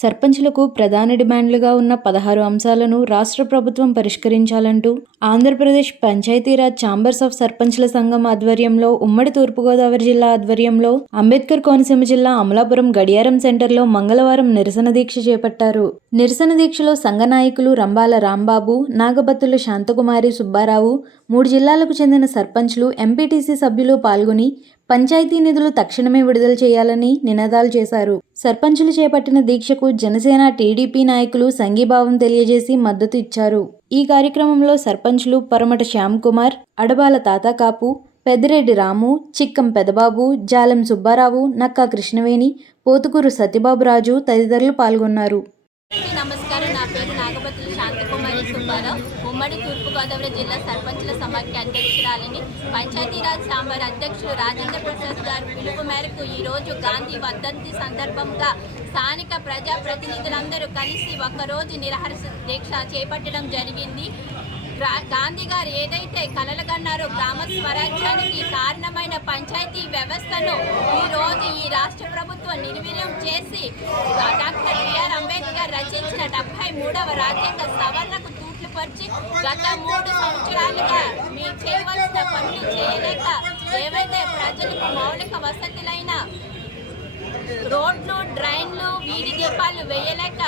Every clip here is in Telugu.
సర్పంచులకు ప్రధాన డిమాండ్లుగా ఉన్న పదహారు అంశాలను రాష్ట్ర ప్రభుత్వం పరిష్కరించాలంటూ ఆంధ్రప్రదేశ్ పంచాయతీరాజ్ ఛాంబర్స్ ఆఫ్ సర్పంచ్ల సంఘం ఆధ్వర్యంలో ఉమ్మడి తూర్పుగోదావరి జిల్లా ఆధ్వర్యంలో అంబేద్కర్ కోనసీమ జిల్లా అమలాపురం గడియారం సెంటర్లో మంగళవారం నిరసన దీక్ష చేపట్టారు. నిరసన దీక్షలో సంఘ నాయకులు రంబాల రాంబాబు నాగబత్తుల శాంతకుమారి సుబ్బారావు మూడు జిల్లాలకు చెందిన సర్పంచ్లు ఎంపీటీసీ సభ్యులు పాల్గొని పంచాయతీ నిధులు తక్షణమే విడుదల చేయాలని నినాదాలు చేశారు. సర్పంచులు చేపట్టిన దీక్షకు జనసేన టీడీపీ నాయకులు సంఘీభావం తెలియజేసి మద్దతు ఇచ్చారు. ఈ కార్యక్రమంలో సర్పంచులు పరమట శ్యామ్ కుమార్ అడబాల తాతాకాపు పెద్దిరెడ్డి రాము చిక్కం పెదబాబు జాలెం సుబ్బారావు నక్కా కృష్ణవేణి పోతుకూరు సత్యబాబురాజు తదితరులు పాల్గొన్నారు. నమస్కారం. నా పేరు నాగపతి శాంతకుమారి సుబ్బారావు. ఉమ్మడి తూర్పుగోదావరి జిల్లా సర్పంచుల సమాఖ్య అధ్యక్షురాలని పంచాయతీరాజ్ సాంబార్ అధ్యక్షులు రాజేంద్ర ప్రసాద్ గారి పిలుపు మేరకు ఈ రోజు గాంధీ వర్ధంతి సందర్భంగా స్థానిక ప్రజాప్రతినిధులందరూ కలిసి ఒక్కరోజు నిరహార దీక్ష చేపట్టడం జరిగింది. గాంధీ గారు ఏదైతే కలలుగన్నారో గ్రామ స్వరాజ్యానికి కారణమైన పంచాయతీ వ్యవస్థను ఈరోజు ఈ రాష్ట్ర ప్రభుత్వం నిర్వీర్యం చేసి డాక్టర్ బిఆర్ అంబేద్కర్ రచించిన డెబ్బై మూడవ రాజ్యాంగ సవరణకు తూట్లు గత మూడు సంవత్సరాలుగా మీరు చేయవలసిన పనులు చేయలేక ఏవైతే ప్రజలకు మౌలిక వసతులైన రోడ్లు డ్రైన్లు వీధి దీపాలు వేయలేక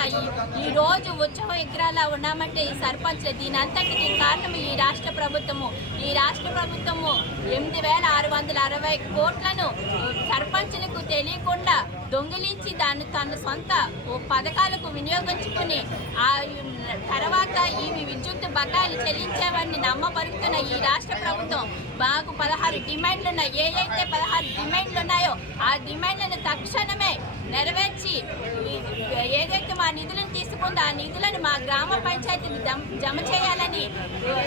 ఈ- రోజు ఉత్సవ విగ్రహాల ఉన్నామంటే ఈ సర్పంచ్ దీని అంతటికీ కారణం ఈ రాష్ట్ర ప్రభుత్వము. ఈ రాష్ట్ర ప్రభుత్వము ఎనిమిది వేల ఆరు వందల అరవై కోట్లను సర్పంచులకు తెలియకుండా దొంగిలించి దాన్ని తన సొంత ఓ పథకాలకు వినియోగించుకుని ఆ తర్వాత ఈ విద్యుత్ బకాయిలు చెల్లించేవాడిని నమ్మబరుస్తున్న ఈ రాష్ట్ర ప్రభుత్వం మాకు పదహారు డిమాండ్లు ఉన్నాయి ఏ అయితే పదహారు డిమాండ్లు ఉన్నాయో ఆ డిమాండ్లను తక్షణమే నెరవేర్చి ఏదైతే నిధులను తీసుకుంది ఆ నిధులను మా గ్రామ పంచాయతీని జమ- చేయాలని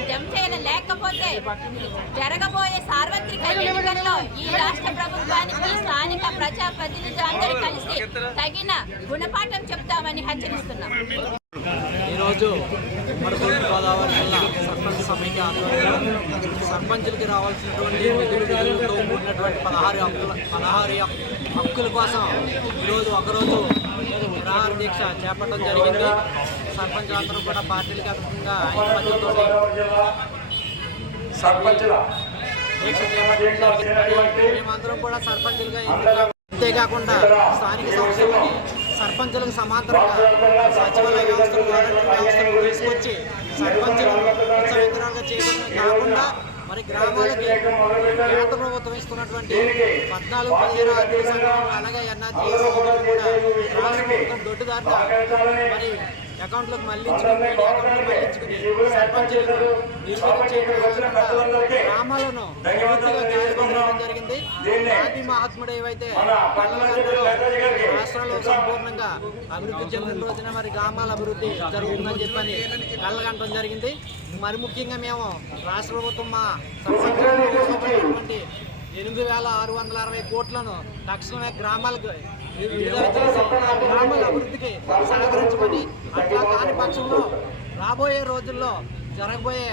జమ చేయాలని లేకపోతే జరగబోయే సార్వత్రిక ఎన్నికల్లో ఈ రాష్ట్ర ప్రభుత్వానికి స్థానిక ప్రజా ప్రతినిధులందరూ కలిసి తగిన గుణపాఠం చెప్తామని హెచ్చరిస్తున్నాం. ఈరోజు ఉమ్మడి గోదావరి జిల్లా సర్పంచ్ సమైక్య ఆధ్వర్యంలో సర్పంచులకి రావాల్సినటువంటి నిధులతో కూడినటువంటి పదహారు హక్కుల పదహారు హక్కుల కోసం ఈరోజు ఒకరోజు నిరాహార దీక్ష చేపట్టడం జరిగింది. సర్పంచులందరూ కూడా పార్టీలకు అతీతంగా ఐక్యమత్యంతో సర్పంచుల దీక్ష చేపట్టడం జరిగింది మేమందరం కూడా సర్పంచులుగా ఎన్నిక అంతేకాకుండా స్థానిక సంస్థలకి సర్పంచులకు సమాంతరంగా సచివాలయ వ్యవస్థలు వాలంటీర్ వ్యవస్థలు తీసుకొచ్చి సర్పంచులు ఉత్సవ విగ్రహాలుగా చేయడమే కాకుండా మరి గ్రామాలకి కేంద్ర ప్రభుత్వం ఇస్తున్నటువంటి పద్నాలుగు పదిహేను ఆర్థిక సంఘం అలాగే ఎన్ఆర్జీఎస్ కూడా ప్రభుత్వం దొడ్డుదారిన మరి అకౌంట్లకు మళ్ళించుకుని మీడియా అకౌంట్లకు మళ్ళించుకుని సర్పంచులను కాకుండా గ్రామాలను పూర్తిగా జరిగింది. గాంధీ మహాత్ముడు ఏవైతే రాష్ట్రాల్లో సంపూర్ణంగా అభివృద్ధి చెందిన రోజున మరి గ్రామాల అభివృద్ధి జరుగుతుందని చెప్పని కళ్ళగంటం జరిగింది. మరి ముఖ్యంగా మేము రాష్ట్ర ప్రభుత్వం మా సర్పంచులకు ఎనిమిది వేల ఆరు వందల అరవై కోట్లను తక్షణమే గ్రామాలకు విడుదల చేసి గ్రామాల అభివృద్ధికి సహకరించమని అట్లా కాని పక్షంలో రాబోయే రోజుల్లో జరగబోయే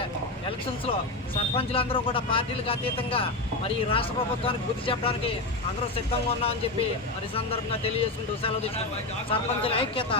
ఎలక్షన్స్లో సర్పంచులందరూ కూడా పార్టీలకు అతీతంగా మరి ఈ రాష్ట్ర ప్రభుత్వానికి బుద్ధి చెప్పడానికి అందరూ సిద్ధంగా ఉన్నామని చెప్పి మరి సందర్భంగా తెలియజేసుకుంటూ సెలవు తీసుకుంటాం సర్పంచుల ఐక్యత